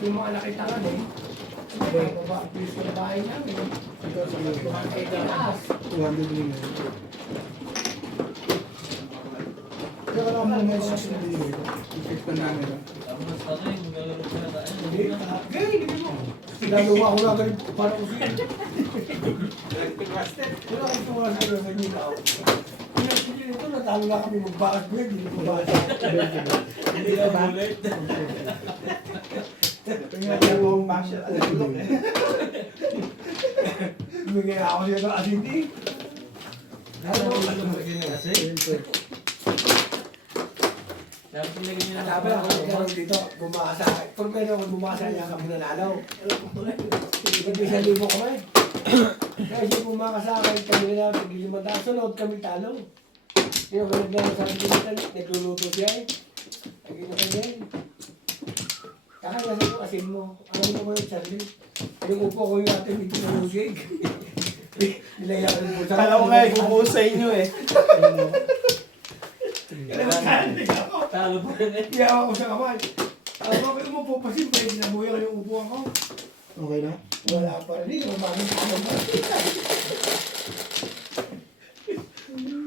Yung mga nakitangan eh. Hindi, baba, please ko na bahay namin. Ito sa pagkuhan kay Taas. 200 rin yun. Kaya ka naman may susunod yun. I-check pa namin. Hindi, hindi mo. Sinagawa ko lang ganun para ko siya. Wala akong tumalas ko sa inyo tao. Hindi ito, natalo na kami magbakas ko hindi ko bakas. Hindi na bulit. Kaya dalawang basher. Lumigay ako siya ng asindi. Sabi ako nagkaroon dito, bumasa. Kung meron ako bumasa niya kami nanalaw. Hindi sa libo ko eh. Kaya siya bumaka sa akin, kami na pag-500, sunod kami talo. Yung naglaro sa akin, nagluluto siya eh. Nagkita niya eh. Kaya nasa yung asin mo. Alam mo ko yung Charlie. Yung upo ko yung atin dito sa musig. Nilayakan mo sa akin. Kala ko nga ibubuhos sa inyo eh. Talo po rin eh. Kaya ako sa kamay. Alam mo, kung umupo pa siya, pwede nabuyan yung upo ako. Okay na? Wala pa rin. Hindi naman pa rin.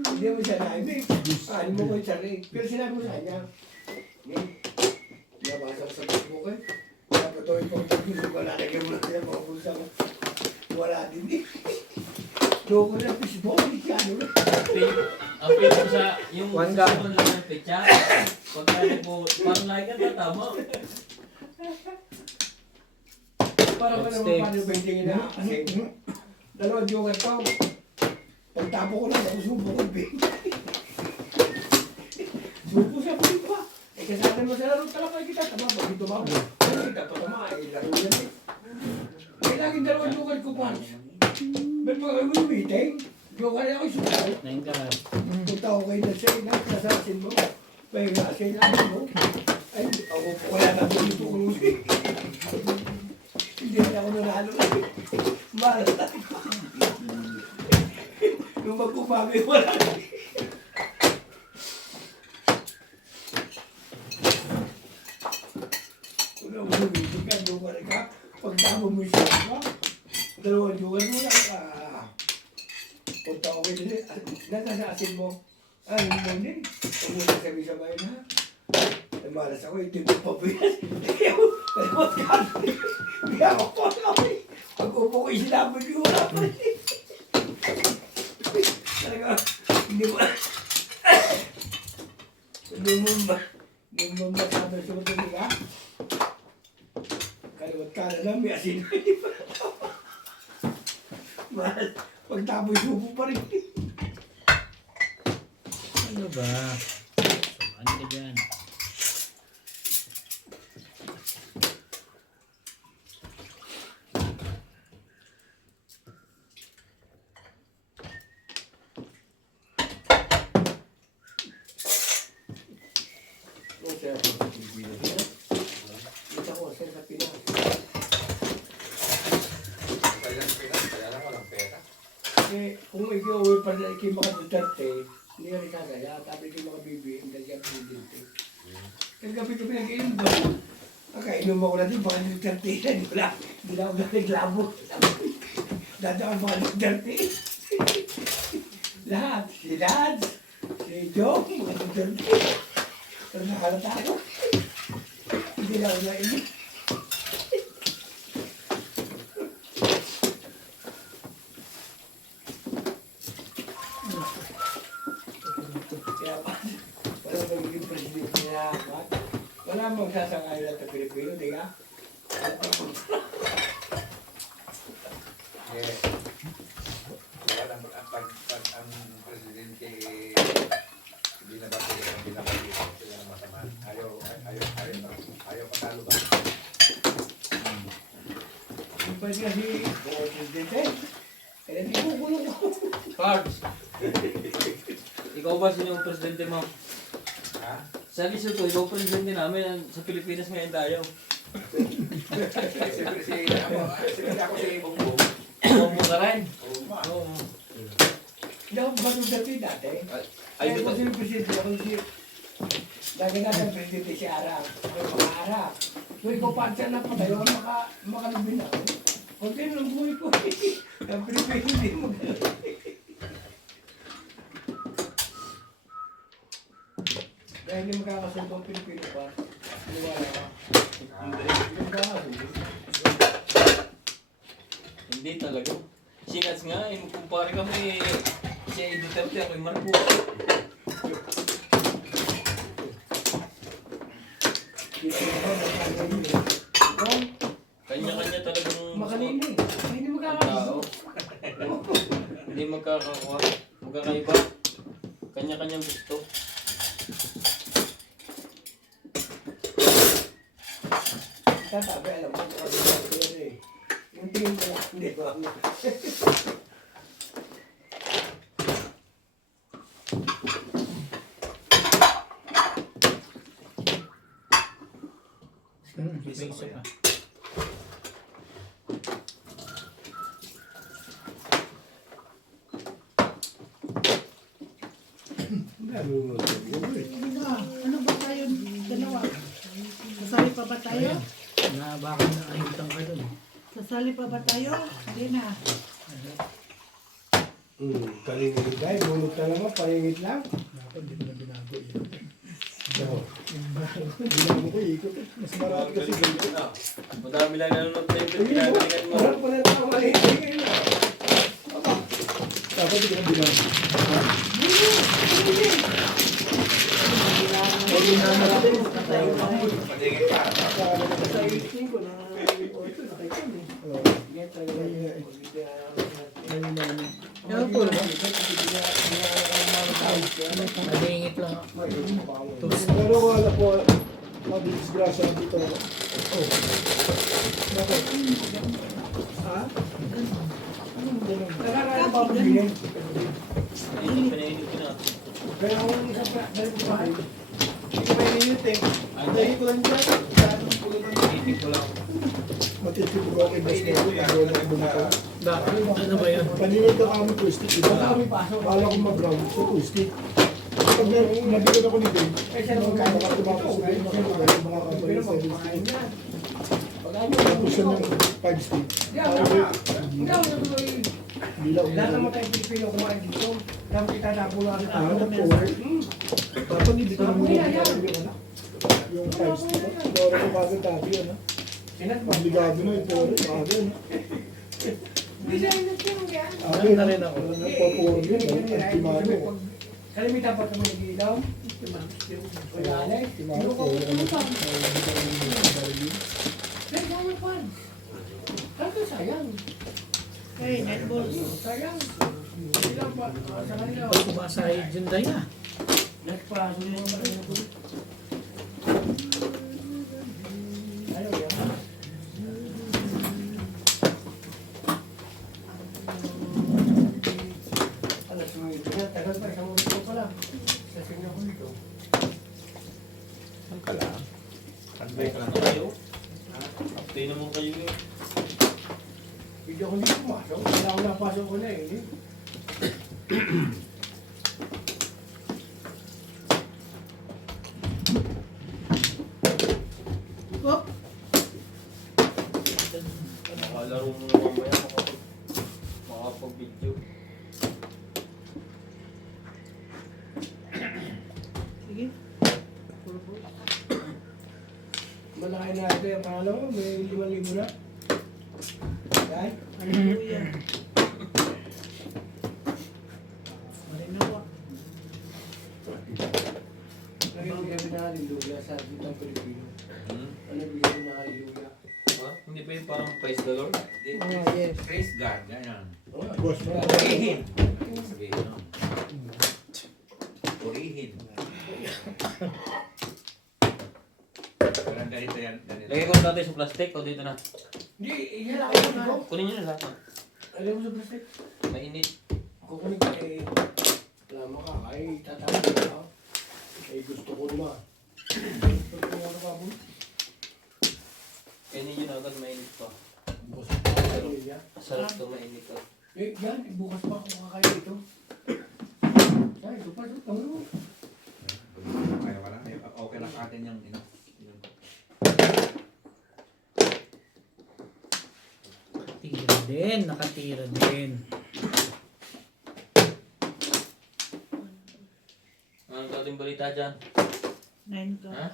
Hindi mo siya naibig. Ano mo ko yung Charlie. Pero sinabi ko sa kanya. Nabasa ko sa Facebook eh. Napatuloy ko ito. Wala na kayo muna siya. Makapulsa ko. Wala din eh. Loko na Facebook. Hindi siya ano. Ang pin ko sa yung susunod lang ng picture. Pagkali po, parang like ka tama. Para ba naman paano yung paintingin na? Kasi dalawang joker to. Pagtapo ko lang, ako subo ko bing. Subo siya po dito ba? Eh kasabi mo sa laro talaga kita. Tama ba? Dito ba? Kita pa tama. Eh laro yan eh. Eh laging dalawang joker ko pa. Ba't mga may meeting? Joker ako yung subo. Punta ko kayo na siya. Nasasin mo. Pahinga siya lang mo. Ay, ako po wala na po dito ko. Hindi na ako nanalo. Mahal na. Nung magpupagay, wala. Una mo lumibig ka, joker ka. Pagdamo mo siya ka. Dalawang joker mo lang. Punta ko kayo din. Nasasasin mo. Ay, hindi din. Huwag mo sasabi sa bayan ha. Ay, malas ako. Hindi mo pa po yan. Kaya mo, kalawat ka. Kaya ako po ako. Pag-upo ko yung sinabi ko, wala pa rin. Talaga, hindi mo, hindi mo masabi sa mga nila. Kalawat ka na lang, may asin. Mahal, pagtapoy subo pa rin. Ano ba? Saan ka dyan? Kita ko, sir, sa Pinas. Kaya lang walang pera. Kasi kung ikaw pa na ikay mga Duterte, hindi ka rin sasaya. Tapos ikay mga BBM, dahil siya presidente. Kagabi ko pinag-inom ba? Kakainom ako natin, mga Duterte yan. Hindi na ako nagreklamo. Dati ako mga Duterte. Lahat. Si Dad, si Joe, mga Duterte. Pero nakalata ako. Hindi na ako nainom. Kaya wala magiging presidente na dapat. Wala magsasangay lang sa Pilipino, di ka? Eh, kaya lang pag ang presidente hindi na ba sila ng masama. Ayaw patalo ba? Yung pwede kasi, presidente, kaya di ko kulong ako. Cards! Ikaw ba sino yung presidente mo? Ha? Sabi sa ito, ikaw presidente namin sa Pilipinas ngayon tayo. Siyempre ako si Bongbong. Ikaw mo ka rin. Oo. Hindi ako bagong dati dati. Ay, Kaya di ko ba? si presidente, ako si... Lagi natin presidente si Ara. Ay, mga Ara. Kung ikaw pa siya napatay, makalibin ako. Huwag kayo ng buhay ko. Ang Pilipino hindi mo dahil hindi magkakasundo ang Pilipino pa. Niwala ka. Hindi magkakasundo. Hindi talaga. Sinats nga, kumpare kami, siya ay Duterte, ako yung Marco. Kanya-kanya talagang Makalini. Hindi ang magkakasundo. tao. Hindi magkakakuha. Magkakaiba. Kanya-kanyang gusto. Tatabi, alam mo, yung tingin ko lang, hindi ba? May isa pa. Hindi na. Ano ba tayo dalawa? Sasali pa ba tayo? Na baka nakahintang ka dun. Sasali pa ba tayo? Hindi na. Kalingit guys, bunot ka naman, palingit lang. Dapat hindi ko na binago yun. Oo. Binago ko ikot. Mas marami kasi ganito. Madami lang nanonood na yung Hindi mo, pinagalingan mo. parang pala tao maliit. Dapat hindi ko na binago. Hindi na natin. Patingin pa. Sa 18 ko na orto, sakay ko eh. Oo. Yan talaga. Ayun na yun. Kaya po, Nalingit lang ako. Pero wala po, mabidisgrasya dito. Oh. Bakit? Ha? nakakaya pa ako bilhin. Ayun, pinainit ko na. Pero ako ng isang dahil ko ba? Hindi ko mainit eh. Lagi ko lang dyan. Itik ko lang. Matitipog ako kay Boss Nero. Nagawa na bumitaw. Bakit? Ano ba yan? Paninod ka kami twisted. Baka Diba? kami pasok. Kala ko mag-ground sa twisted. Pag nabigyan ako ni Ben, Eh, siya naman kaya baka tumapos si Ben, mga kapatid sa 7 stick. Tapos siya ng 5 stick. Bilang Lahat naman tayo Pilipino kumain dito. Dapat kita napulaan Ah, na. nag-over. Dapat hindi ko na muna yung 5 stick. Dora ko kagad tabi yun. Obligado na ito. Kagad. Hindi siya inatiyang yan. Ako na rin ako. Nagpo-forward yun. Timano. Kalimitan pa kami nag-iilaw. Wala na eh. Timano ko. Wala na pa. Pero kami pa. Kasi sayang. Okay, netball. Sayang. Hindi lang pa. Sa kanila. Pag kumasahe dyan tayo na. Nagpaso lang ba kayo ko? Ano yan? Alas mo yun. Tagal pa. Isang ulit ko pala. Lasing na ko dito. Saan ka lang? Hanbay ka lang. Kayo? Update naman kayo yun. Hindi ako dito pumasok. Wala ako napasok ko na eh. Whoop. Makalaro mo na mamaya makapag-video. Sige. Malaki na ito yung pangalan mo. May 5,000 na. Yan. Hallelujah. Marinawa. Nagibigay mo na hallelujah sa ditang Pilipino. Hmm? Ano bigay mo na hallelujah? Ha? Hindi ba yung parang praise the Lord? Oh, yes. Praise God. Ganyan. Boss mo. Purihin. Sabihin no? Purihin. Parang ganito yan. Ganito. Lagay ko natin sa plastic o dito na. Hindi, yan ako yung dito. Kunin nyo na lahat. Alam mo sa plastic. Mainit. Kukunin ka eh. Alam mo ka, ay tatawag ka. Eh gusto ko na. Gusto ko na ka mo. Kainin nyo na agad mainit pa. Bukas pa ako sa Lilia. Sarap to mainit to. Eh, yan, bukas pa ako kakain dito. Ay, supas, tama mo. Kaya wala. Okay lang atin yung din, nakatira din. Anong dating balita dyan? 9 ka. Ha?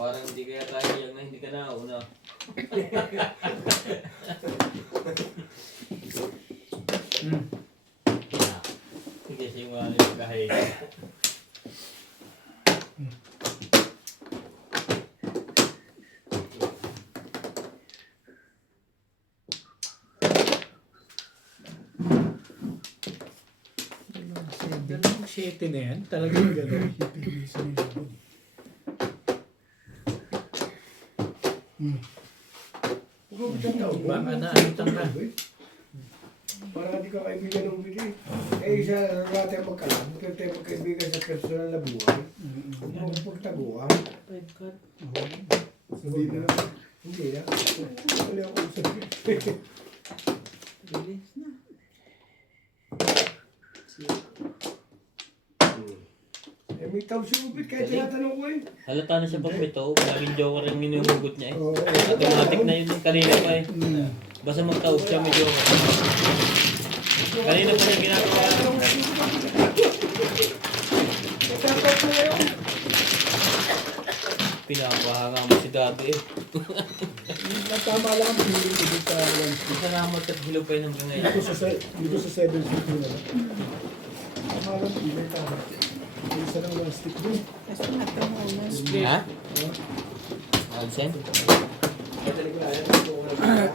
Parang hindi kaya tayo yan na hindi ka na una. Hmm. Sige, siya yung mga yung kahit. Dalawang 7 na yan, talagang gano'n. Baka na, ano tangka. Parang hindi ka kaibigan ng bigay. Eh, isa natin ang magkalam. Huwag tayo magkaibigan sa personal na buhay. Huwag pagtaguan. 5 ka. Hindi na. Hindi na. Wala akong sabi. Bilis na. Eh, may tao sumupit kahit tinatanong ko eh. Halata na siya pag ito. Maraming joker ang inuhugot niya eh. Oo. Automatic na yun yung kanina pa eh. Basta magtaob siya may joker. Kanina pa niya ginagawa. Pinapahanga mo si dati eh. Tama lang ang pinili ko dito sa 1 Salamat at hilaw pa yun hanggang ngayon. dito sa 7 feet na lang. Tama lang pinili tama. Isa lang 1 stick dun. Kasi nagkamunas. Ha? Alsen? Madali ko na yan. Ito ko lang.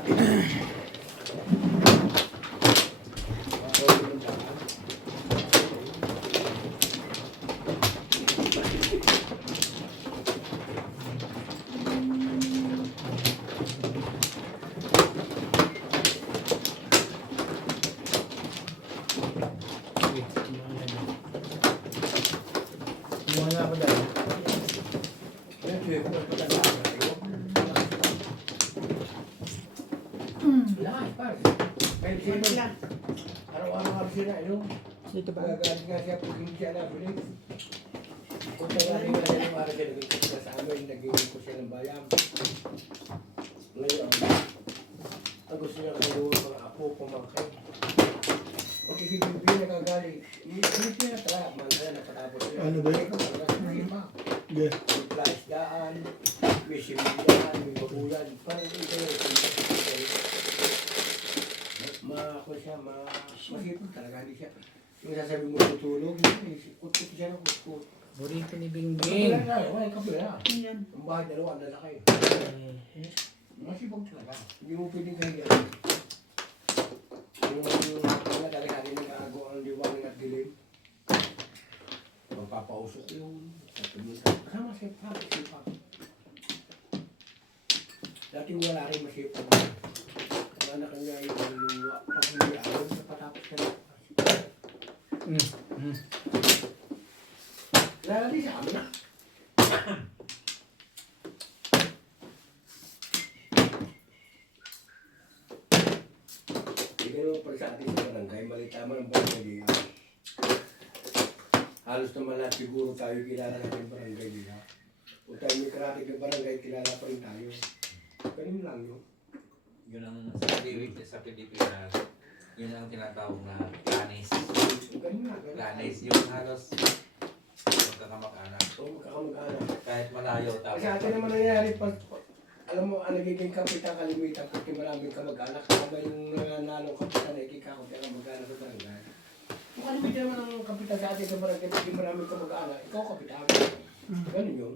Kumuha na ako dahil. Lahat, par. Kahit sino. Araw-araw nga sila, ano? Dito ba? Magagaling nga siya pag hindi siya nabili. Kung tawarin nga siya ng araw siya, naging ko siya sa amin, naging ko siya ng bayan. Ngayon, ang gusto niya kayo mga apo, pumangkay. Okay, si Bibi nagagaling. Hindi siya natalak, man na napatapos siya. Ano ba yun? Ikaw, talaga, pa. Yeah. May flash daan, may similyan, may babulan. Parang ito yung ako siya, masipag talaga, hindi siya. Yung sasabi mo tutulog, hindi, kutkut siya ng kutkut. Burrito ni Kapila Bingbing. na, wala kapila. Yan. Ang bahay dalawa, ang lalaki. Masipag talaga. Hindi mo pwedeng kaya. Yung mga talaga ng arago ang liwanag at dilim. Magpapausok yun. Kasama sipag, sipag. Dati wala rin masipag. Ang anak niya yung pag-iawag sa patapos ka na. Lalali sa amin. Hindi ganun pag sa atin sa barangay, malita mo ng barangay. Halos naman lahat siguro tayo kilala natin barangay nila. Kung tayo may karating ng barangay, kilala pa rin tayo. Ganun lang yun. Yun ang sa Pilipinas, yun ang tinatawag na planis. Ganun nga, ganun. Planis, yung halos magkakamag-anak. Oo, magkakamag-anak. Kahit malayo, Kasi atin naman nangyayari, alam mo, ang nagiging kapitan kalimitan, kasi maraming kamag-anak, kaya yung nananalong kapitan ay ikikakot yung kamag-anak sa barangay. Kung kalimitan naman ang kapitan sa atin sa barangay, kasi maraming kamag-anak, ikaw kapitan. Ganun yun.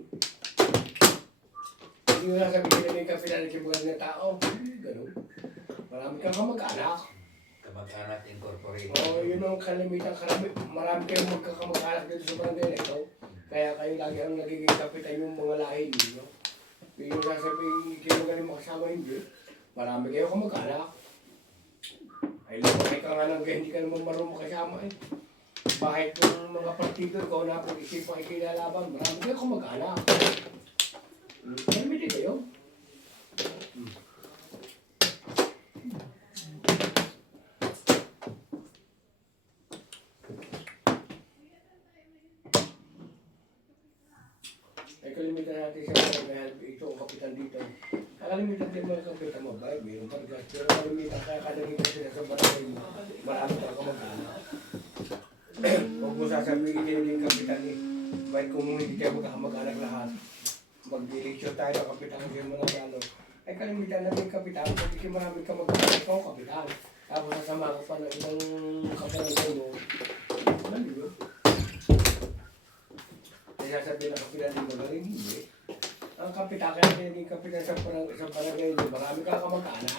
Hindi mo nasabihin na may kapitan na kibugan ng tao, ganun. Maraming kang kamag-anak. Kamag-anak incorporated. Oo, yun ang kalimitan, marami kayong magkakamag-anak dito sa barangay na ito. Kaya kayo lagi ang nagiging kapitan yung mga lahi ninyo. Yung sasabihin, kinugaling mo kasama hindi, marami kayo kamag-anak. Ay, lumaki ka nga ng ganyan, hindi ka naman marunong kasama eh. Bakit yung mga partido, ikaw na pag-isipang ikilalaban, marami kayo kamag-anak. Kalimitin kayo. Ay, kalimitan natin sa barangay, ito ang kapitan dito. Kalimitan din mga kapitan mo, ba? Mayroon pa gas. Pero kalimitan kaya kadagin kasi sa barangay mo, marami ka kamag-anak. Huwag mo sasabihin kayo din kapitan eh. Ba't kung hindi kayo magkakamag-anak lahat, mag-eleksyon tayo ng kapitan kasi mo ng ano. Ay kalimitan natin kapitan, kasi marami ka mag-anak ko kapitan. Tapos sasama ko pa ng ibang kapitan mo. Ano yun? Kaya sabihin ng kapitan din magaling, hindi. Ang kapitan, kaya naging kapitan sa barangay mo, marami ka kamag-anak.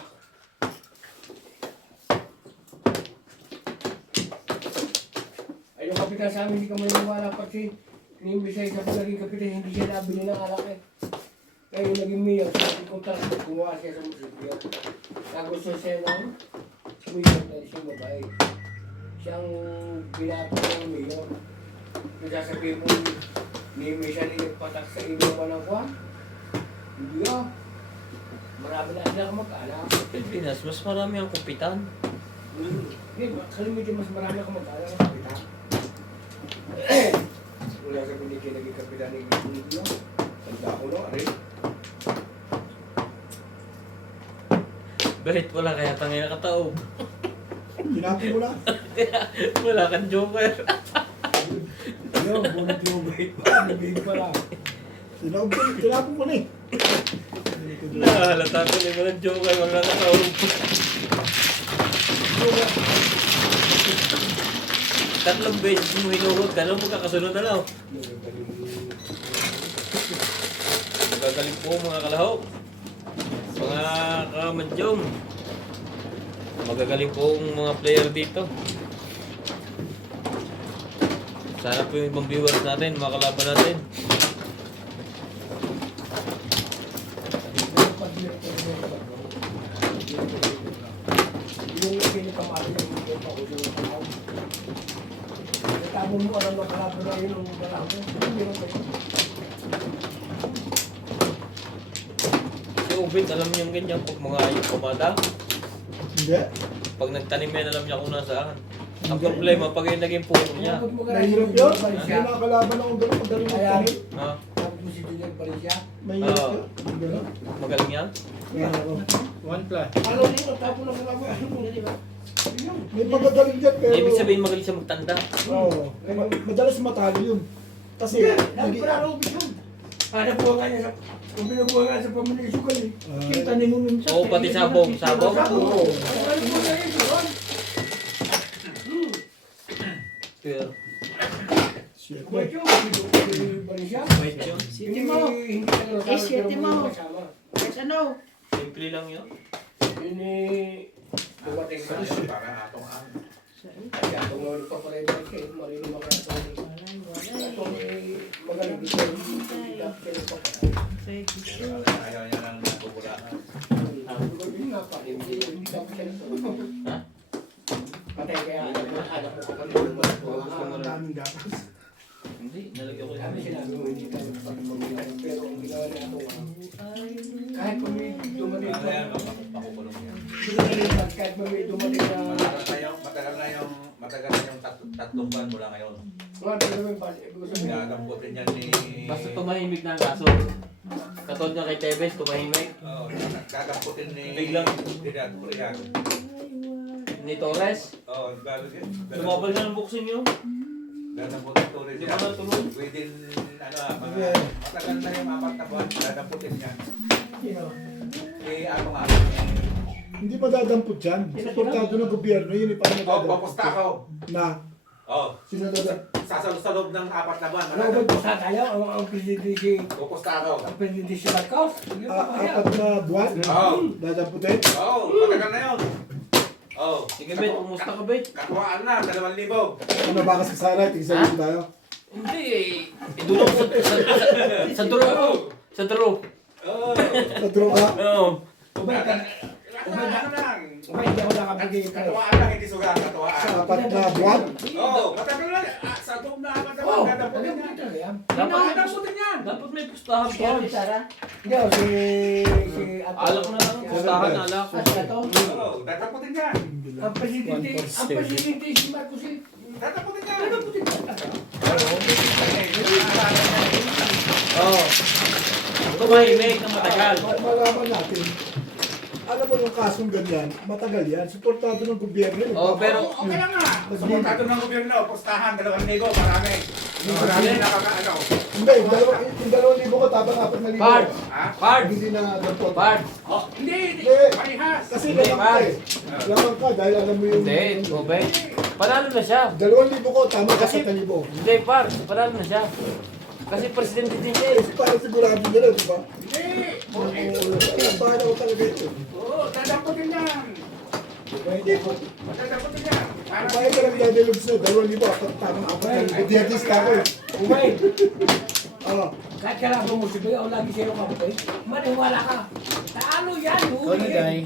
Ay, yung kapitan sa amin, hindi ka maniwala kasi inimbisay sa naging kapitan, hindi siya nabili ng alak eh. Kaya yung naging mayor, sabi kong talaga, gumawa siya sa munisipyo. Nagusto siya ng mayor na siya mabay. Siyang binato ng mayor. Kung sasabihin mo, may siya nilipatak sa inyo pa ng kwan. Hindi ah. Marami na sila kamag-anak. Pilipinas, mas marami ang kupitan. Hindi, kalimitin mas marami akong mag-anak ng kapitan. Wala sa pinigay naging kapitan ng Indonesia. Tanda ko no, aray. Bakit wala kaya tangay na kataob? Tinapo mo na. Wala kang joker. Yo, bunot yung bait pa, nabig pa lang. Tinapo mo na eh. Nahalata ko na walang joker, wala kataob. Tatlong beses mo hinuhod ka, no? Magkakasunod na lang. Magagaling po mga kalahok. Mga kamadyong. Magagaling po ang mga player dito. Sana po yung ibang viewers natin, mga kalaban natin. Yung pinakamali ng mga pakulong ng tao. Natamo mo alam na kalaban na yun ang marami. Hindi mo kayo. Si Ubit, alam niyo yung ganyan pag mga ayok kumada. Hindi. Pag nagtanim yan, alam niya kung nasaan. Ang problema, pag yung naging puno niya. Mahirap yun. Hindi nakakalaban ako gano'n. Madali mo Kaya, tanim. Ha? tapos mo si Junior Parisya. Mahirap Oo. yun. Gano'n. Magaling yan? One plus. Ano yun? Tapo na kalaban. May magagaling dyan pero... Ibig sabihin magaling siya magtanda. Oo. Madalas matalo yun. Kasi... Lagi pa na ubis yun. Hanap po nga niya sa... Kung pinubuha nga sa pamilya sugal eh. Kita ni mo minsan. Oo, pati sabong. Sabong? Oo. Ano po na yun? Sugal. Pero, Shit. Wait yun. Junior Parisya. wait yun. Siyete mo. Hindi ka na Eh, siyete mo. kasama. Yes, ano? Simple lang yun. Yun eh... Dumating na siya. Parang atong ang. Kaya kung ano pa pala yung kay marino makakasama. Atong magaling dito. Hindi ka pinapakasama. Ayaw niya lang nabubulaan. Yun nga pa. Hindi ka pinapakasama. Ha? Patay kaya anak mo kapag Ang daming gatas. Hindi, nalagyan ko Kami yung sinabi mo hindi tayo pagpapagpapagpapag pero ang ginawa niya ito kahit pa may dumating Kaya pa makukulong yan. kahit pa may dumating na Matagal na yung tatlong buwan mula ngayon. mga naman pa ibig sabihin Gagамputin yan ni... Basta tumahimik na ang kaso. Katulad nga kay Tevez, tumahimik. Oo, gagамputin ni... Biglang- Diyan, Purihan. Ni Torres, Oo, gagawin. lumabal na ng boxing yun. Gagамputin Torres Hindi yan. pa natulog. Within, matagal na yung 4 na buwan, gagамputin yan. Eh, ano nga? Hindi madadampot yan. Suportado ng gobyerno, yun yung parang Oh, papusta ako. Na, Oh, sino dadampot? sa loob ng 4 na buwan. ano ba basta tayo ang presidente si Pupusta ako. ang presidente si Marcos Apat na buwan? Oo. Dadamputin? Oo, matagal na yun. Oo. Sige, Bet, kumusta ka, Bet? Katuwaan na, 2,000. Ano ba kasi sana? Tigisa tayo. Hindi eh. Idulong ko. Sa duro ko. Sa duro. Oo. Sa droga? Oo. ubay ka Katuwaan na lang. ubay hindi ako nakabigay ka Katuwaan lang, hindi suga. Katuwaan. Sa apat na buwan? Oo, matagal na. Sa loob na 4 na oh buwan, gagawin yan. Gagawin yan. Dapat may pustahan Si pa. Ate Sara. hindi oh, si Alak na lang. Pustahan, alak. Oo, gagawin yan. ang presidente si Marcos eh Gagawin yan. ano puti ka Oo. tumahimik ng matagal. Malaman natin. Alam mo yung kasong ganyan, matagal yan. Suportado ng gobyerno. Oh, pero Okay lang nga. Suportado ng gobyerno, postahan, 2,000, marami. Marami nakakaano. Hindi, yung 2,000 ko tapos 4,000. Bard. Ha? Bard. Hindi na dampot. Bard. Oh, hindi, Hindi. parehas. Kasi Hindi, lamang ka Bard. eh. Lamang ka dahil alam mo yung... Hindi, Obey. Panalo na siya. 2,000 ko, tama ka Kasi- sa 1,000. Hindi, par. Panalo na siya. Kasi presidente din siya eh. Para sigurado nyo na, di ba? Hindi. Paano ko talaga ito? Oo, dadamputin yan. Hindi ko. Dadamputin yan. Para- Kaya ka lang dadalog sa 2,000 ako, tamang 4,000. Diatista ako eh. Umay, Oo. kahit kalaban mo si Bay, ako lagi sa'yo kampay, maniwala ka. Talo yan, Ikaw huli na, yan. Day.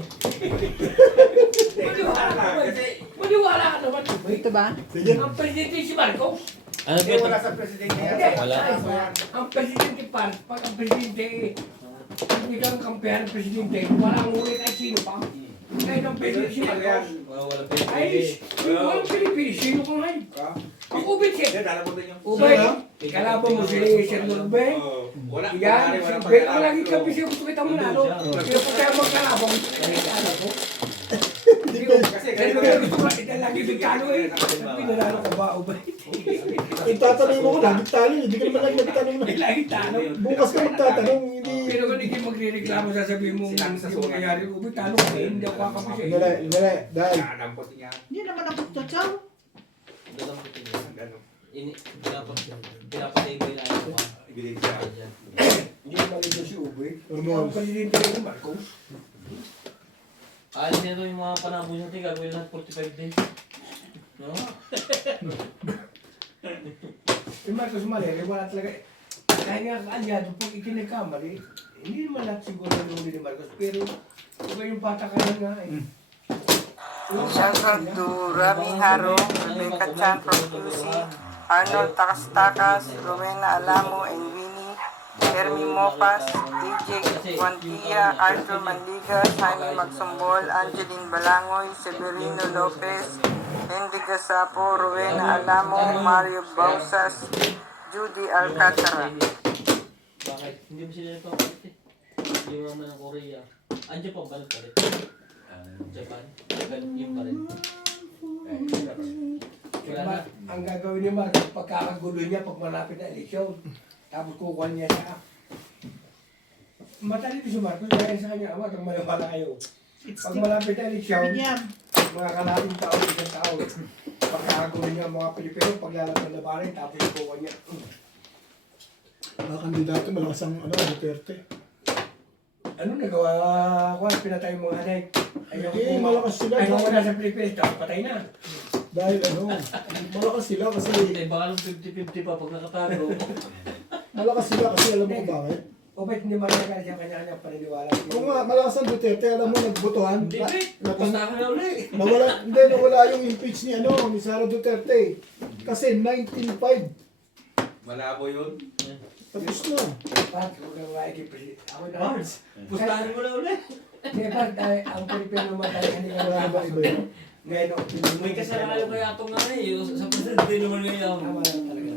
Maniwala ka naman. Maniwala ka naman, Bay. Ito ba? Sige. Ang presidente si Marcos. Ano Eh, wala sa presidente yan. Hindi, Wala. ang presidente pa, pag ang presidente, hindi kang kampihan ng presidente, walang ulit ay sino pa. Kahit ang presidente si Marcos. Wala Ay, walang Pilipino, sino ka ngayon? Ang ubit siya. Hindi, dalamutin yung... Ubay, kalaban mo si Sir Bay. Wala. Yan, si Bay, ang lagi kampi siya, gusto kita mo na, no? Pero pag tayo magkalabang, ano ko? Kasi Pero gusto ko, lagi bigkano eh. Pinalalo ko ba, Ubay? Itatanong mo ko, lagi talo. Hindi ka naman lagi nagtanong na. Lagi talo. Bukas ka magtatanong, hindi. Pero kung hindi magre-reklamo, sasabihin mo, hindi mo nangyari, Ubay, talo ka eh, hindi ako kakampi siya. Hindi, dahil. dadamputin yan. Hindi naman ako totoo. Ano? Pinapatay mo yung ayaw mo. Ebidensya. Hindi mo maligo si Ubay. Normal. Ang presidente ni Marcos. Alis nito yung mga panabos natin, gagawin lang 45 days. No? Si Marcos Malere, wala talaga. Kaya nga kalyado, pag ikinagkamali, hindi naman lahat siguro naluli ni Marcos, pero iba yung patakaran nga eh. Shoutout to Rami Haro, Rebecca Chan from QC, Arnold Takas-Takas, Rowena Alamo and Winnie, Hermie Mopas, AJ Guantia, Arthur Manliga, Jaime Magsumbol, Angeline Balangoy, Severino Lopez, Henry Gasapo, Rowena Alamo, Mario Bausas, Judy Alcatara. Bakit? Hindi ba sila nagpapalit eh? Hindi mo naman ng Korea. Andiyan pa ba nagpalit? Japan? Yung pa rin. Wala na. Ang gagawin ni Marcos, pagkakagulo niya pag malapit na eleksyon, tapos kukuha niya siya. Matalino si Marcos, dahil sa kanya, wag kang maniwala kayo. Pag malapit na eleksyon, Yan. mga kalating taon, isang taon, pagkakagulo niya ang mga Pilipino, paglalaban na barin, tapos kukuha niya. Mga kandidato, malakas ang Duterte. Ano nagawa ko? Pinatay mo nga na Eh, malakas sila. Ayaw mo na sa Pilipinas, tapos patay na. Dahil malakas sila kasi Eh, baka lang 50-50 pa pag nakatago. malakas sila kasi alam mo kung bakit. O ba't hindi marunong siya kanya-kanya paniniwala? Kung nga, malakas ang Duterte, alam mo, nagbotohan. Hindi, pustahan na ulit. Nawala yung impeach ni Sara Duterte. Kasi 1905, Malabo yun. tapos na. Pat, huwag kang maikipili. Ako na. Mars, pustahan mo na ulit. Hindi, Pat, ang Pilipino matay, hindi ka Wala na ba iba yun? Ngayon, May kasalanan kaya itong nga eh. Sa presidente naman ngayon. tama lang talaga.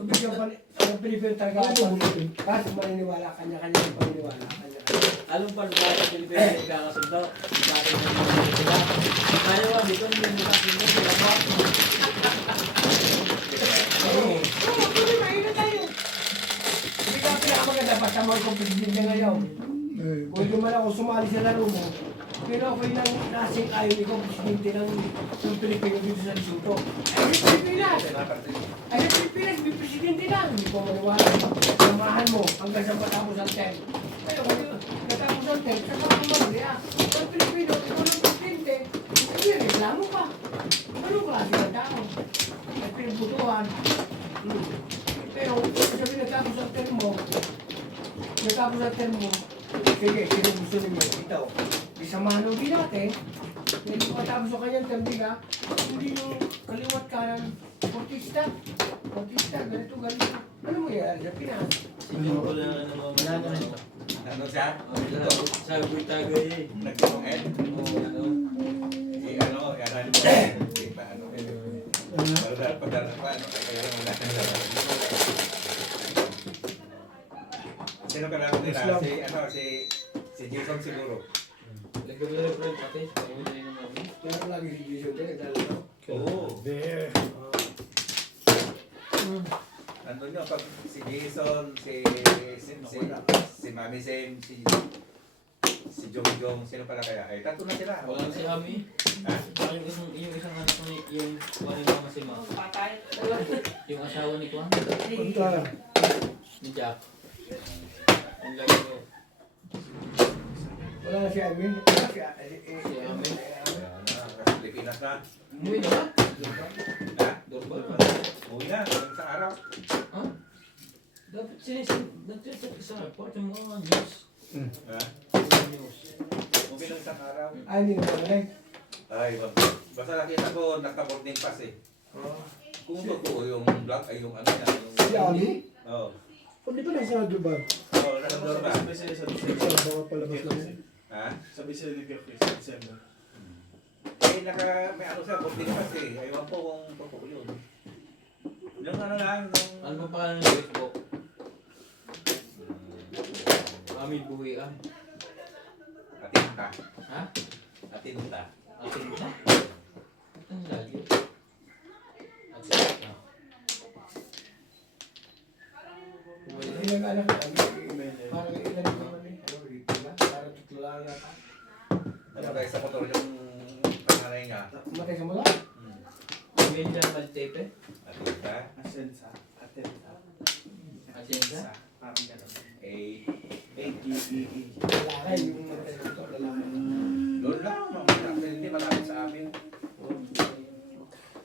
Bigyan pa, ang Pilipino talaga ako. Pat, maniniwala, kanya-kanya yung paniniwala. Kanya-kanya. Alam pa ba sa Pilipinas nagkakasundo? Bakit nagkakasundo sila? Ayaw nga, dito hindi nagkakasundo sila pa. Oo, tuloy, mainit tayo. Hindi ka pinakamaganda, basta mo kung presidente ngayon. Kung hindi man ako sumali sa laro mo, pero ako yung nasing ayaw ikaw, presidente ng Pilipino dito sa Lesotho. Ay, yung Pilipinas! Ay, yung Pilipinas, may presidente lang. Hindi ko maniwala. Samahan mo hanggang sa matapos ang term. Pero kung natapos ang term, saka ako mag-ria. Ang Pilipino, ikaw ng presidente, hindi reklamo pa. Anong klase ng tao? At pinagbutuhan. Pero, sabi natapos ang term mo, sige, sino gusto ninyo? Ito. Isamahan din natin. Hindi matapos ang kanyang term, hindi yung kaliwat kanan, Portista, ganito. Ano mo yan sa Pinas? Sigaw ko na naman. Wala na ito. Ano siya? Sabi tagay eh. Nagtungin? Ano? Eh, ano, yan mo. Eh, paano? Pagdating pa, ano, kaya lang wala. Hindi, sino kailangan nila? Islam. Si Jason siguro. Nagre-referent pati. Kaya na yung namin. Kaya lagi si Jason doon, naglalaro. Oo. There. Nandun yun, pag si Jason, si Mami Sem, si Jongjong, sino pala kaya? Ay, tatlo na sila. Wala na si Ami. Ha? Yung isang anak ko yung kuha ni Mama si Ma. Yung asawa ni Kwan. Punta. Ni Jack. Ang lagi ko. Wala na si Amin. Si Amin. Sa Pilipinas na. Umuwi na ba? Ha? Dorbal. Uwi na, hanggang sa araw. Ha? Dapat nagtitik sa report yung mga news. Ha? Mga news. Uwi lang isang araw. Ay, hindi na pala. Ay, basta nakita ko, naka-boarding pass eh. Kung totoo yung vlog, ay yung ano yan. Si Ami? Oo. Oh, di ba nasa Dubai? Oo, nasa ba? Sabi sila sa Sa December. baka palabas lang yun. Ha? Sabi sila ni Jeffrey sa December. Eh, may ano siya, boarding pass eh. Ayaw ko kung totoo yun. Yung ano lang, yung... Ano ba pangalan ng Facebook? Ami Buwian. Atinta. Ha? Atinta. Atin ba? Ang lagi. Atin ba? Hindi lang alam ko. Parang ilan naman eh. Ano, rito lang. Parang tutlo lang yata. Namatay sa motor yung panganay niya. Matay sa mula. Email na Maltepe. Atinta. Asensa. Atenta. Agenda. Parang gano'n. A-G-E-E. Lalaki, yung matay sa motor. Lalaki. Doon lang, mamaya. Hindi malapit sa amin.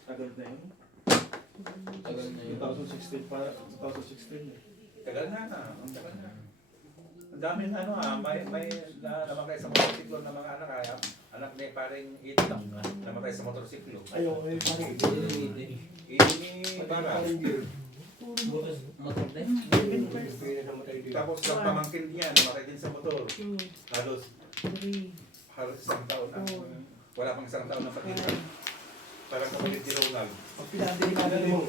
Agad na yun. Tagal na yun. 2016 pa. 2016 eh. Tagal na. Ang tagal na. Ang daming ano may namatay sa motorsiklo ng mga anak kaya anak ni paring Itak namatay sa motorsiklo. Ayaw, eh, parang Hindi. Ini para. parang beer. Bukas motor na. Beer na namatay dito. Tapos ang pamangkin niya namatay din sa motor. Halos isang taon na. Wala pang isang taon na pagitan. Parang kapatid ni Ronald. Pag pinadilikan mo.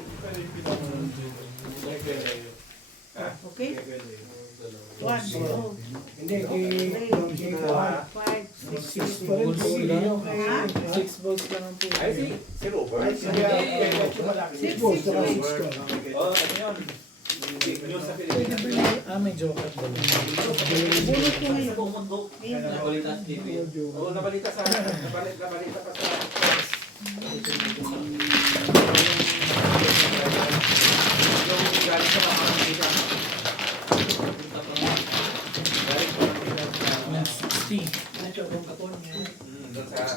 Ha? Okay? Dalawa. 1, 2, Hindi, Six pa rin. Six balls lang ang po. Ay, si Robert. Six balls, saka six ka. Oh, ano yun? News sa Pilipinas. May joker ba? Bunot ko ngayon. Nabalita sa TV. Oo, nabalita pa sa... Yung galing sa mga Pilipinas. Punta pa nga. Galing sa mga Pilipinas. 60. Doon sa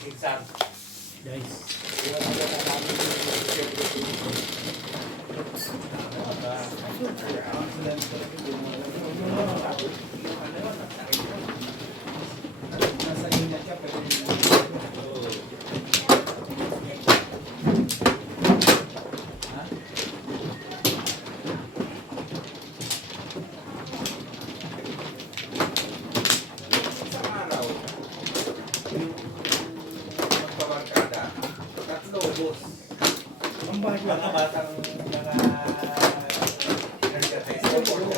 Kinsang. Guys. nasa ingat ka, pero Isang araw, yung magpabarkada, tatlo bus. ang bakit lang. Mga batang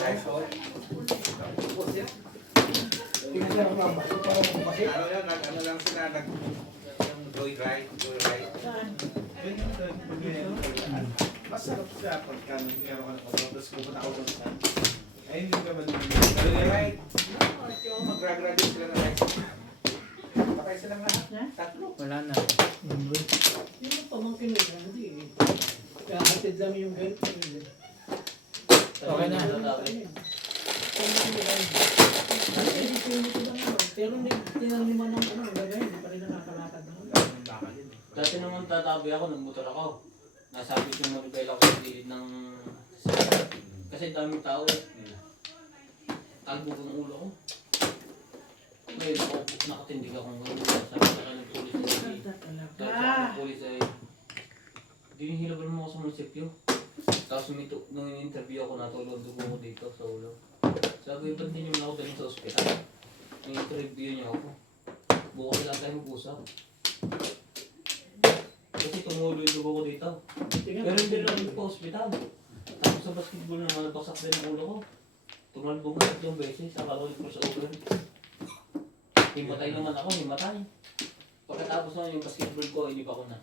high school. Bus yan. Tinasarap lang ba? So, parang bakit? Ano yan, ano lang sila, yung joyride. Saan? Masarap siya pagka meron ka ng motor, tapos pupunta ako doon sa... Ay, hindi ka ba Joyride. Mag-graduate sila ng high school. Patay silang lahat. Tatlo. Wala na. Yung pamangkin mo, hindi eh. Kaya hatid lang yung ganito. Okay na. Pero hindi tinaniman ng ano, gagawin, hindi pa rin nakakalakad na. Dati naman tatabi ako, nagmotor ako. Nasabit yung motorbike ako sa gilid ng... Kasi daming tao. Talbo ko ng ulo ko. Ngayon ako, nakatindig akong gano'n. Sabi sa akin ng pulis na hindi. Sabi sa akin ng pulis ay... Dinihilaban mo ako sa munisipyo. Tapos nung in-interview ako, natulog dugo ko dito sa ulo. Sabi, ba't hindi naman ako dalhin sa ospital? In-interview niya ako. Bukas lang tayo mag-usap. Kasi tumulo yung dugo ko dito. Pero hindi lang pa ospital. Tapos sa basketball naman, nabaksak din ang ulo ko. Tumalbog na 3 beses, akala ko yung crossover. Himatay naman ako, himatay. Pagkatapos naman yung basketball ko, hindi pa ako na.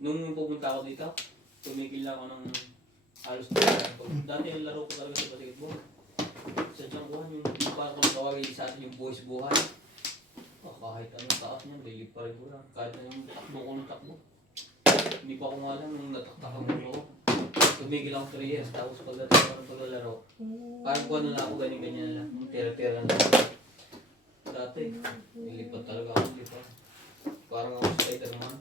Nung pumunta ako dito, tumigil lang ako ng halos ko. Dati yung laro ko talaga sa basketball. Sa Tiangkuhan, yung parang kung tawagin sa atin yung boys buhay. Kahit anong taas niyan, daily pa rin ko lang. Kahit na yung takbo ko ng takbo. Hindi pa ako nga alam nung nataktak ang ulo ko. Tumigil ako 3 years, tapos pagdating ako ng paglalaro, parang kung ano na ako, ganyan-ganyan lang. Tira-tira lang. Dati, nilipat talaga ako, nilipat. Parang ako Spider-Man.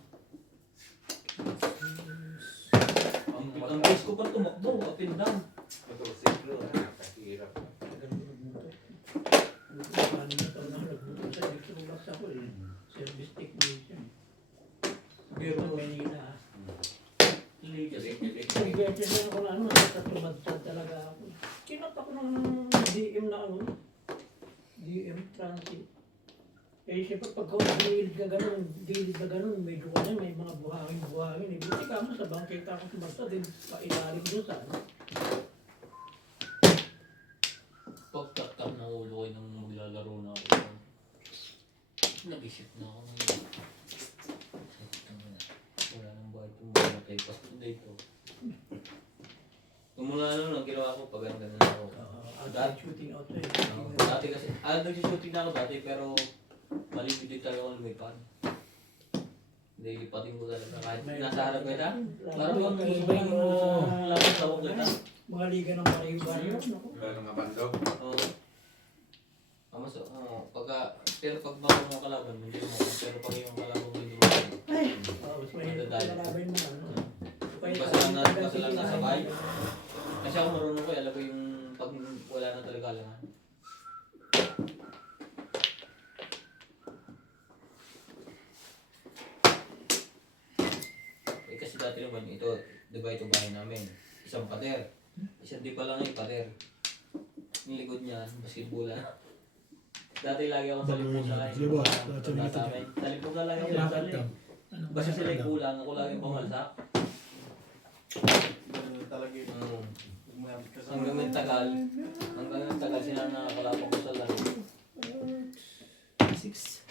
Ang base ko pa tumakbo, up and down. Motorsiklo, nakakahirap. Paano na ito na nagbuto sa Dixon ako eh. Service technician. Pero, Manila. ligas. Nag-beses na ako na ano, natatumad-tad talaga ako. Kinat ako ng DM na ano, DM transit. Eh siyempre pagka gilid na ganun, medyo ka na, may mga buhangin. Eh, buti ka mo sa bangketa ako tumagtad din, pailalim doon sa ano. Pagtaktak ng ulo ko nung maglalaro na ako. Nag-isip na ako. Wala nang bakit pumatay pa dito. Tumula na nung ginawa ko pag ganun ako. Outside shooting outside. Dati kasi, nag-shooting na ako dati pero malipid din talaga ako lumipad. Hindi, lipatin ko talaga kahit nasa harap ko ito. Parang bang gusto yung lapit sa huwag kita. Mga liga ng baryo-baryo. Pero nga bandog. Oo. Pero pag baka mo kalaban, hindi mo. Pero pag yung kalaban mo, hindi mo. Ay! Mas mahirap kalabay mo ano. Basta lang nasabay. Kasi ako marunong ko, alam ko yung pag wala na talaga alangan. Eh kasi dati naman, ito, diba ito bahay namin? Isang pader. Isang di pa lang yung pader. Yung likod niya, basketball na. Dati lagi ako sa lipo sa kain. Sa lipo ka lagi ako sa kain. Basta sila yung kulang, ako lagi pumalsak. Ganun talaga yun. Umabot ka sa Hanggang nagtagal sila nakakalapak ko sa laro. 6.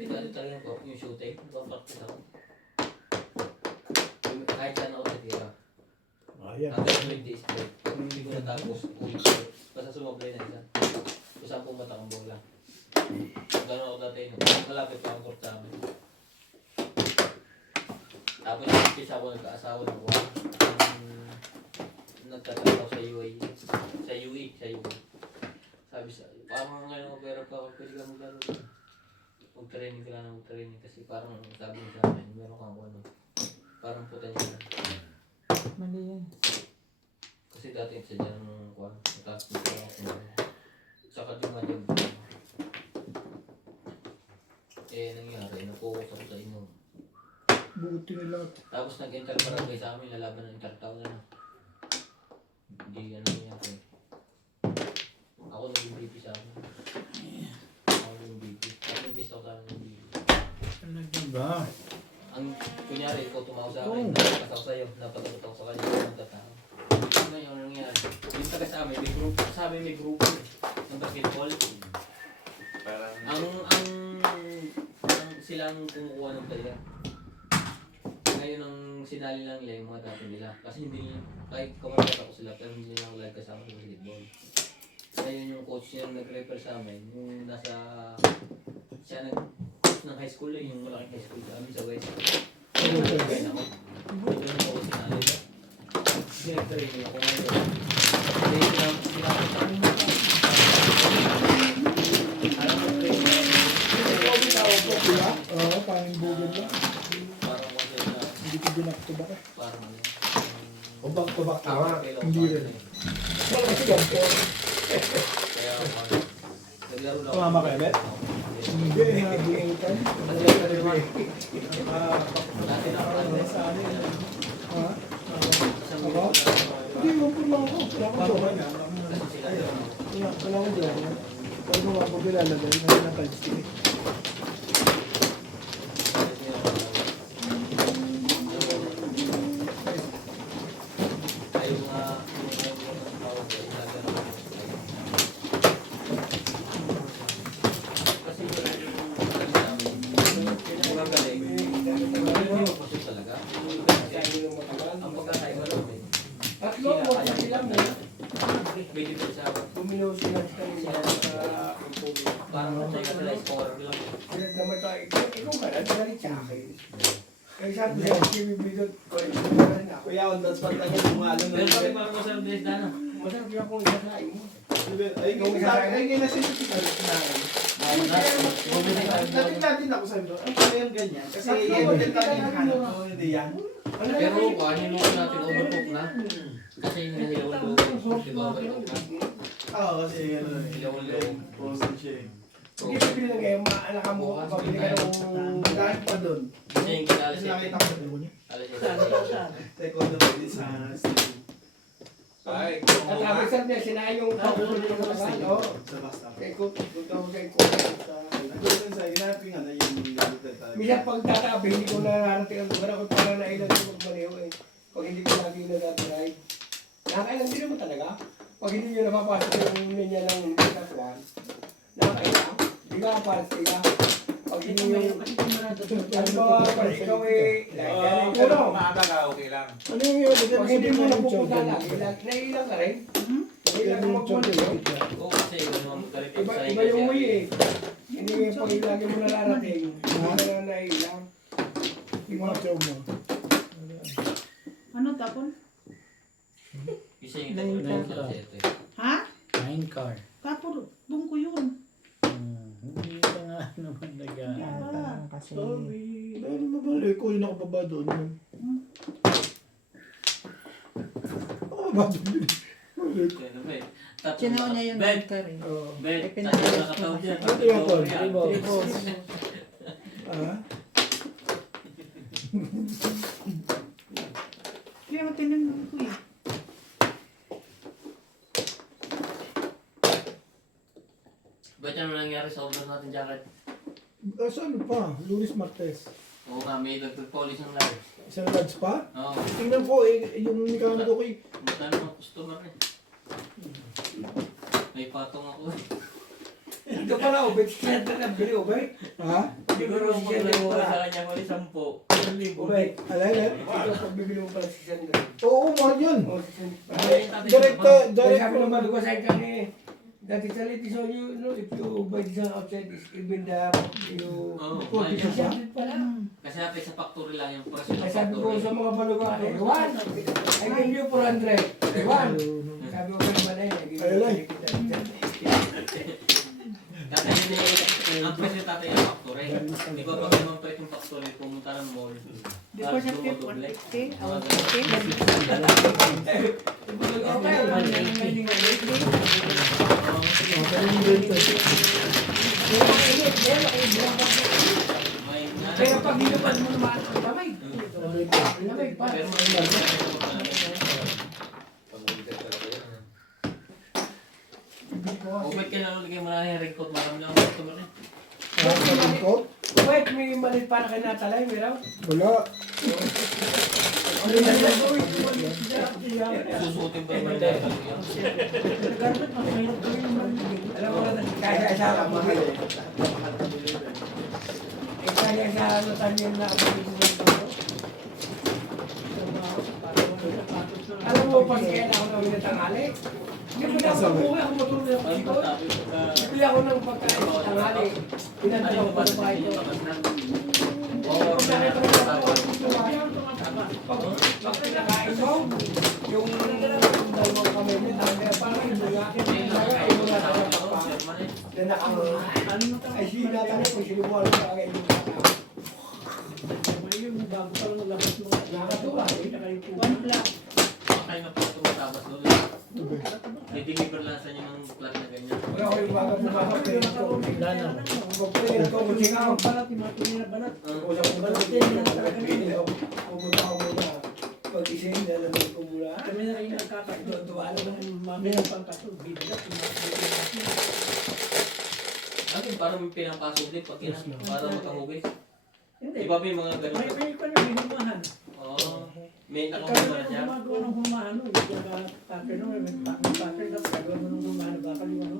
Ito talaga yung shooting, nagpa-practice ako. Kahit saan ako natira. Ayan. Hanggang 20 straight. Kung hindi ko natapos, basta sumablay na isa. Kung saan pumunta kang bola. Gano'n ako dati, malapit pa ang court sa amin. Tapos nagkisa ako, nagkaasawa ng kuha. Nagtatrabaho sa UAE. Sa UE. Sabi sa, parang ngayon mag-pero pa ako, pwede ka maglaro. Mag-training ka lang, mag-training. Kasi parang sabi niya sa akin, meron kang ano, parang potential. Mali yan. Kasi dati sa dyan ng kuha, mataas na ako. Saka di man yung nangyari, napokus ako sa inom. Buti nila. Tapos nag-enter barangay sa amin, lalaban ng intertown na. Hindi nangyari. Ako naging BP sa amin. Ako naging BP. Ako naging ako sa amin ng BP. Ba? Ang kunyari, ikaw tumawa sa akin, napakasaw sa'yo, napatagot ako sa kanya, magtatao. Ngayon, ano nangyari? Yung taga sa amin, may grupo. Sa amin may grupo ng basketball. Parang Silang kumukuha ng player. Ngayon ang sinali lang nila yung mga dati nila. Kasi hindi, kahit kumakas ako sila, pero hindi nila ako like kasama sa basketball. Ngayon yung coach niya nag-refer sa amin, yung nasa, siya nag-coach ng high school yung malaking high school sa amin sa West. Nag-refer ako. Doon ako sinali. Sinag-training ako ngayon. Kasi sinapos sa amin mo pa. Alam mo, training. Oo, pangin bugad lang. Parang wala na. Hindi ko binakto ba? Parang ano. Ubak-ubak tawa. Hindi rin. Wala kasi ganito. Kaya naglaro na ako. Tumama ka, Bet? Hindi, nabuutan. Naglaro na rin naman. Dati na ako Sa amin. Ha? isang Ako? Hindi, wapur lang ako. Wala ko doon. kasi sila doon. Wala ko doon. Pag mga ako bilalagay, hindi na touchstick. Kasi sila yung tawag ko, ilagyan ko. Kasi yung magaling, hindi mo po siya talaga. Ang pagkakaiba namin, Tatlo, wala silang na. may difference sa Buminaw sila sa kanila sa parang matay ka sila, scorer lang. Kaya naman tayo, ikaw ka lang, galit sa akin. Kaya sabi ko, si Bidot, Kuya, on the spot lang yan. Umalo Pero sabi parang masarap din dana. masarap yung kung isasain mo. Ay, ngayon na sinasabi namin. Natin ako sabi ko, ay, kaya yan ganyan. Kasi yan din tayo yung hanap ko, hindi yan. Pero kuha, niluto natin overcook na. Kasi yung nahilaw-law, di ba overcook na? Oo, kasi yan. Hilaw-law. Frozen siya eh. Sige, sabi na ngayon, maanak ka mo, pabili ka ng Dahil pa doon. Kasi yung kinala Kasi siya. nakita ko sa niya. Alas Saan? siya. Saan? Taekwondo pa din sa stream. Ay, At sabi sa niya, sinain yung pakulo ng mga oo. Sa basta. Kaya ko, punta ko sa iko. Doon sa ginapin nga na yung galitan tayo. Minsan pag tatabi, hindi ko nararating ang lugar ako para nailan yung magmaniho eh. Pag hindi ko lagi nag-drive. Nakakailan din naman talaga. Pag hindi nyo napapasok yung linya ng Tatuan, nakakailan. Di ba kapasok ka? Pag hindi yung... Ano ba, pag ikaw eh, lagyan ko no. maaga ka, okay lang. Ano yung yung Pag hindi mo napupunta lang, nailang ka rin. Nailang ka magmaniho. Oo, kasi ano, galit ako sa Iba yung way eh. Hindi yung pag lagi mo nararating, hindi na nailang. Yung mga chow mo. Ano tapon? Isa yung tatlo sa sete. Ha? 9 car. Tapon, doon ko yun. Hindi ka nga naman Ah, Sorry. Ano mabalik ko yung nakababa doon. Nakababa doon. Balik. Ano ba eh? Tatlo Sinaw na- niya yung Ben! nagkar eh. Oo. Ben! Eh, Tatlo na katawag dyan. Ano yung call? Tribos. Ah? Kaya tinanong ko eh. Ba't yan ang nangyari sa order natin jacket? Saan pa? Luis Martes. Oo nga, may nagpag-polish ng live. Isang lads pa? Oo. Tingnan ko yung mekaniko ko eh. Magkano mga customer eh. May patong ako eh. Ito pala, Ubay, siya na nabili, Ubay. Ha? Siguro kung nagawa sa kanya ko isang po. Ubay, Alay. ito pag bibili mo pala si Sandra. Oo, mahal yun. O, si Sandra. Direkta, Kaya direct sabi ko. naman ko sa ikan eh, that is a lady, so you know, if you buy this outside, it's even the, you, Oo, put it mahal sa pala. Kasi natin sa factory lang yung presyo ng Ay sabi ko factory. sa mga baluga, Juan, I give you 400. Juan, sabi ko pa naman I give you Ay, 400. Kasi hindi, ang presyo tatay yung factory. Di ba pag naman presyo yung factory, pumunta ng mall. Di ba sa tip 150? O, May Pero pag hinubad mo naman ang kamay, lamay pa. Pero Ubed ka na ulit kayo muna yung raincoat, marami lang ang customer eh. Sa lingkod? Wait, may malit para kay Natalay, meron? Wala. Ano na yan? Susuotin ba naman dahil Alam mo na, kaya sa Mahal eh. kaya sa ano tayo na alam mo, pag kaya na ako nawin na tangali, hindi mo na ako umuwi, ako matulog na ako sikot. Bibili ako ng pagkain sa tangali. Pinantaw ko pa na ba ito? Pag nakita mo na ako, pag pinakain mo, yung dalawang kamay mo, parang hindi nga, ay mo na tayo pa. Na nakang, ay sinatang ko, sinubuhan ko agad yung bata. Nakatuwa eh. one black. Kayo na po tumatabas doon. I-deliver lang sa inyo ng plat na ganyan. Wala ko yung baga bumaba pero Lana. kung pwede ko kung singaw Balat, yung mga tumira balat. wala ko balat din pumunta ako muna pag-ising nalamig ko muna Kami na kayo nagkakato. tuwa Alam mo, mamaya pang kato, bibigat. Ano yung parang may pinapasok din pag ina, para makahugis. Hindi. Di ba may mga ganun? May pa yung hinumahan. Oo. May Kami nakahugis na na siya. gumagawa ng humahan. pattern, no? May pattern na pagkawa mo nung gumana bakal yung ano.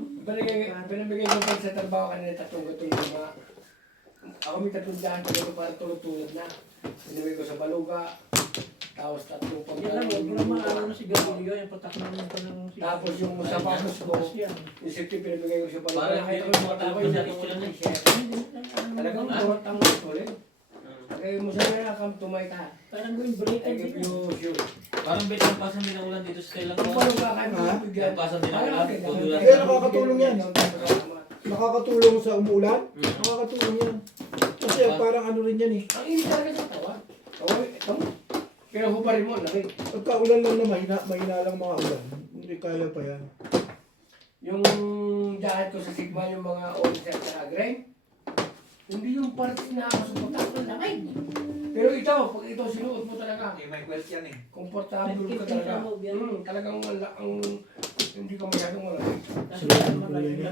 Pinabigay ko pa sa trabaho kanina tatlong gatong mga. Ako may tatlong daan, pero parang tulad na. Pinabigay ko sa baluga. Tapos tatlong Yan lang, huwag mo pagkakas. na maano na sigarilyo, yung patak na naman ng Tapos yung sa patos ko, yan. yung safety pinabigay ko sa baluga. Parang Kaya hindi ko ko yung matapos mga yung ulan eh. Talagang Ha? durot ang ulit. Kaya mo sa mga kam tumay ka. Parang going break I give you shoes. Parang bitang pasan din ang ulan dito sa kailang Kung paano ka kayo Ha? bigyan? Pasan din ang ulan. Tudulas Eh, na. nakakatulong yan. Nakakatulong sa umuulan? Nakakatulong yan. Kasi parang ano rin yan eh. Ang init talaga sa tawa. Oo, ito mo. Pero hubarin mo, laki. Pagka ulan lang na mahina lang mga ulan. Hindi kaya pa yan. Yung jacket ko sa Sigma, yung mga all-set sa grain, hindi yung party na nakasuputak ng lamay. Pero ito, pag ito sinuot mo talaga, May quilt yan eh. komportable ka talaga. Talagang ang hindi ka masyadong malaki.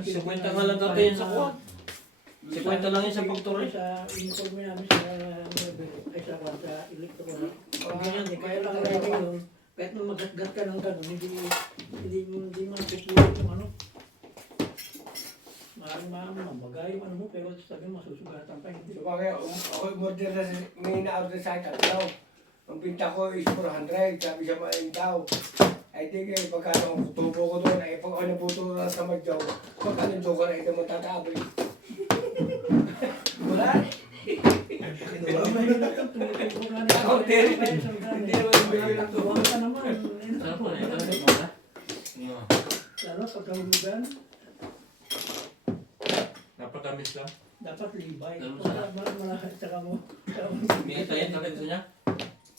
50 nga lang dati yan sa kuwan. 50 lang yan sa pagturo. Sa uniforme namin sa ay sa electrical. Ganyan, kaya lang namin yun. Kahit nung magatgat ka ng gano'n, hindi man pupulit yung ano. Maaaring magay yung ano mo, pero sabi mo masusugatan pa hindi. So kaya ako umorder na may na-order sa akin daw. Ang pinta ko is 400, sabi siya main daw. I think pagkano tubo ko doon, ay pag ako nabuto na sa madyaw, pagkano doon ko na ito matatabi. Wala. Ako, hindi naman bigay lang to. Huwag ka naman. Sarap po na ito. Lalo pagkahulugan, Napakamis lang. dapat libay. Lalo Pagka malakad tsaka mo. May tayo na gusto niya?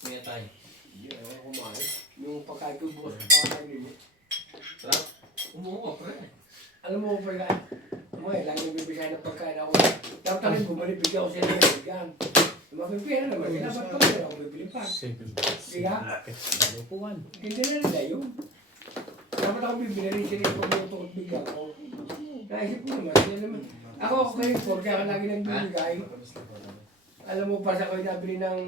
May tayo. Hindi ako kumain. Yung pagkain ko bukas pa kayo. Sarap. Umuha pre. Alam mo pa yan? May lagi bibigay ng pagkain ako. Dapat talagang bumalik, bigyan ko sila ng bigyan. Mapipira naman sila, ba't pa rin ako bibili pa? Kaya, Lupuan. hindi na nila yun. Dapat ako bibili rin sila yung pagluto at bigyan ko. Naisip ko naman, sila naman. Ako kayo po, kaya ka lagi nang bibigay. Alam mo pa sa kayo nabili ng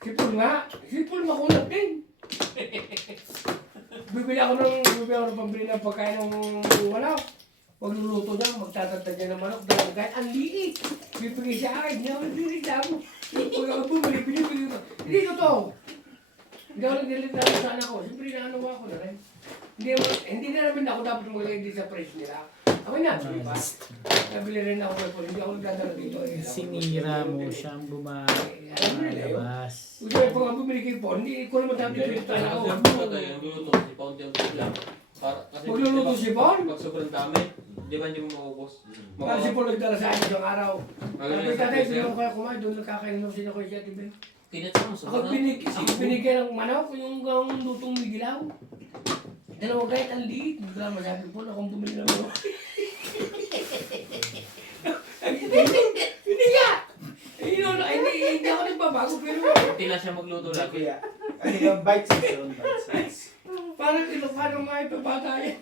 sipol nga. Sipol makulat din. Bibili ako ng pambili ng pagkain ng wala. Pagluluto niya, magtatagtag niya ng manok. Dahil kahit ang liit. Bibigay siya akin. Hindi ako nagdilita mo. Pag ako bumili, binibigay ko. Hindi totoo. Hindi ako nagdilita sa anak ko. Siyempre naano ako na rin. Hindi na namin ako dapat maglagay din sa price nila. Ako na, diba? Nabili rin ako ng hindi ako nagdadala dito. Sinira mo siyang bumalabas. Kung sabi pag ako bumili kay Paul, hindi ko naman dapat dito tayo ako. Nagluluto si Paul yung lang. Kasi Magluluto si Paul? Pag sobrang dami, di ba hindi mo maubos? Para si Paul nagdala sa akin isang araw. Magaling Sabi sa tatay, freezer. doon ako kaya kumain, doon nagkakainom sila ko siya, diba? Tinat mo, Ako sobrang. binigyan ng manok, yung lutong migilaw. Dalawang kahit ang liit. Drama sabi po, akong bumili ng manok. Hindi nga! Hindi ako nagbabago, pero Hindi na siya magluto lagi. Ano yung bite size yun? Bite size. parang Ilocano nga ito bata yan.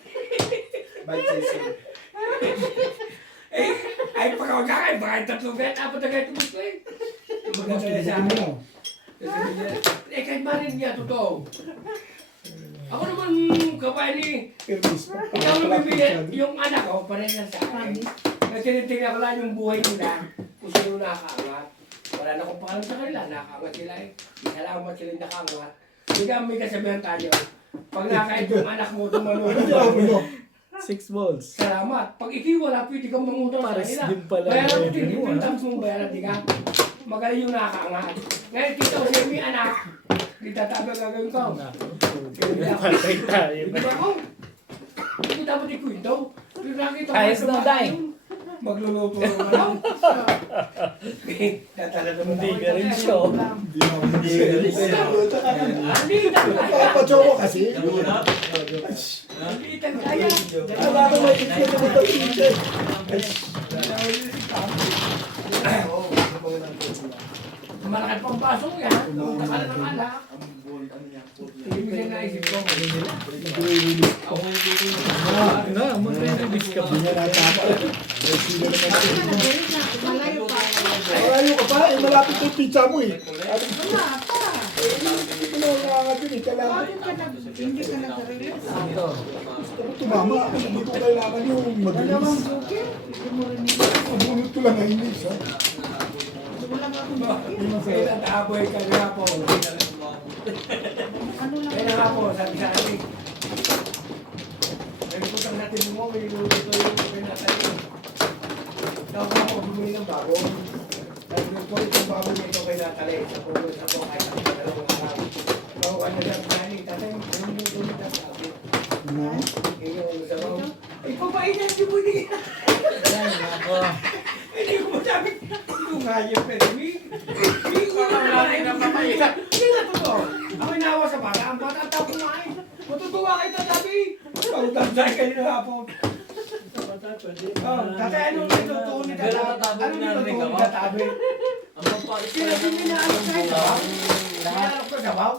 Bite size yun. Ay, pagkakakain, baka yung tatlong kahit apat na kahit gusto eh. Maganda yan sa akin. Kahit marin niya, totoo. Ako naman, kabayan ni, hindi ako bibili, yung anak ko, parehas sa akin. Kasi tinitingnan ko lang yung buhay nila, kung sino nakaangat. Wala na akong pakalam sa kanila, nakaangat sila eh. Salamat sila yung nakaangat. Hindi may kasabihan tayo. Pag nakait yung anak mo, tumanong. 6 balls. Salamat. Pag ikaw wala, pwede kang mangutang sa Pares kanila. din pala Bayaran mo yung din, mo, yung ah. tams mong bayaran, di ka? Magaling yung nakaangat. Ngayon, kita ko siya may anak. Di tatabi ang gagawin ko. Patay tayo. Di ba ako? Hindi ko dapat ikwento. Pero nakita ko Ayos sa na, bata Day. yung Magluluto ng ano. Tatala naman Hindi ako. ka rin show. Hindi na ako mag-share. Alitan kaya. Papachow ko kasi. Namuna? Alitan kaya. Wala ko may ikit na mag-share. Malaki pang pasok yan. Punta ka na ng alak. Hindi ko siya naisip ko. Ako yung dito yung Na, mag-release ka ba? Malayo pa. Malayo ka pa, malapit yung pizza mo eh. Wala pa. nakakagin eh. Kailangan. Bakit ka hindi ka nag-release? Ito. Gusto ko tumama. Hindi ko kailangan yung Dalawang mabilis. buki. Hindi mo rin Mabunot ko lang ang English, ha? wala nga akong buki. Hindi Kaya masaya. nataboy ka nga po. Ano lang Kaya nga po, sabi sa akin. Nagputang natin mo, may luto yung pinatayin. Daw ka po, bumili ng bago. Nagputang po itong bago nito kay Natalie. Sa pulo sa po, kahit ang dalawang araw. Daw ka na lang nani, tatay, yung luto nito sabi. Ano? Yung sa mga, ikaw ba ina, hindi mo hindi. Yan, ako. Hindi ko sabi, ito nga yung pero, hindi ko na papayita. Hindi nga totoo. Ako inawa sa bata, ang bata tao kumain. Matutuwa kayo na sabi. Pagdamsay kayo na po. Tatay, anong nitutuo ni Pero Tatabi? tatabi Anong na rin nitutuo ni ako. Tatabi? Ang pampalit Sinabi niya na ano sa'yo, sabaw? Sinalok ko sabaw?